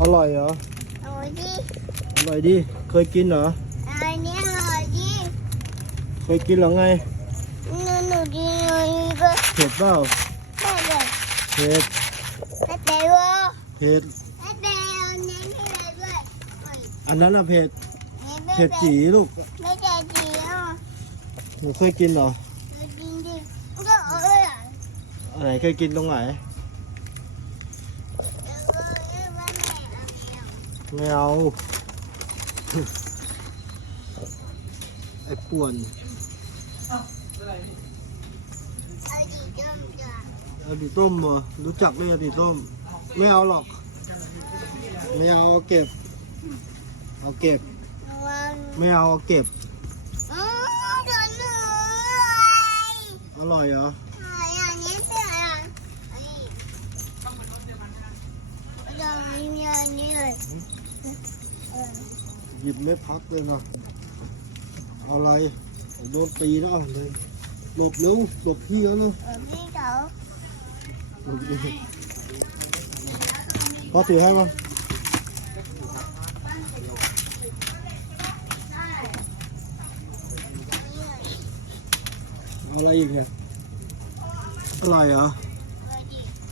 อร่อยเหรอ อร่อยดิอร่อยดิ เคยกินเหรอ อันนี้อร่อยดิเคยกินเหรอไง หนูหนูกินอันนี้ก็เผ็ดเปล่า ได้เลยเผ็ด ได้แต่ว่าเผ็ด ได้แต่อันนี้ไม่ได้ด้วยอันนั้นอะเผ็ด นี่ไม่เผ็ดจีลูกไม่ได้จีอะหนูเคยกินเหรอ หนูกินดิก็อร่อยอะไรเคยกินตรงไหน แล้วก็เรียกว่าแม่เอาเชียว ไม่เอาไอ้ป่วนเอาดีจ้องจ้ะเอาดีต้มเหรอรู้จักไหมเอาดีต้ม ไม่เอาหรอก ไม่เอาเก็บ เอาเก็บ ไม่เอาเก็บอืมเดี๋ยวหนูอร่อยเหรออันนี้เป็นอะไรอันนี้เดี๋ยวมีอันนี้เลย หยิบไม่พักเลยนะเอาอะไรโดนตีนะเอาเลยหลบเร็วหลบพี่แล้วนะเออพี่เขาหลบดิพ่อถือให้มาเอาอะไรอีกเนี่ยอร่อยเหรอ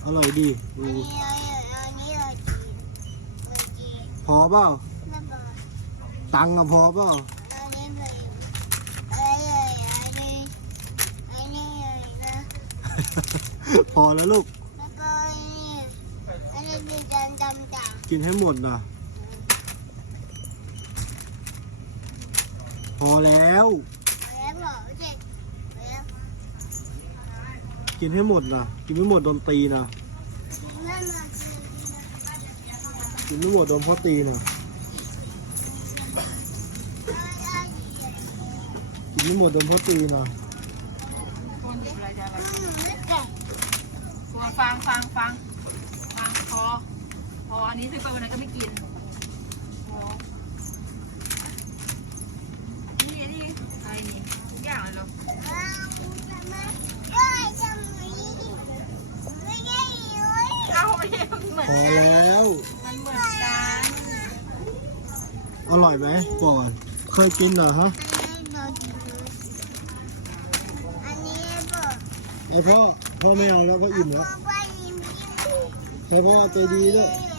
อร่อยดีอันนี้อันนี้อันนี้อันนี้ พอเปล่าแล้วก็ตังค์อะพอเปล่าอันนี้เลยอันนี้อันนี้อันนี้นะพอแล้วลูก แล้วก็อันนี้อันนี้เป็นจานดำจ้ะกินให้หมดนะพอแล้ว แล้วบอกเด็กแล้วกินให้หมดนะกินไม่หมดโดนตีนะนั่นมา กินไม่หมดโดนพ่อตีน่ะกินไม่หมดโดนพ่อตีนะคนอยู่อะไรจะอะไรหนูไม่แก่ตัวฟังฟังฟังฟังพอพออันนี้ซื้อไปวันไหนก็ไม่กินนี่นี่อะไรนี่ทุกอย่างเลยเอาวทำไมก็จะมีไม่ได้เลยเอาเนี่ยเหมือนพอแล้ว อร่อยไหมก่อนเคยกินเหรอฮะอันนี้บอกไอพ่อพ่อไม่เอาแล้วพ่ออิ่มแล้วพ่อไปยิ้มยิ้มให้พ่อใจดีด้วยยิ้ม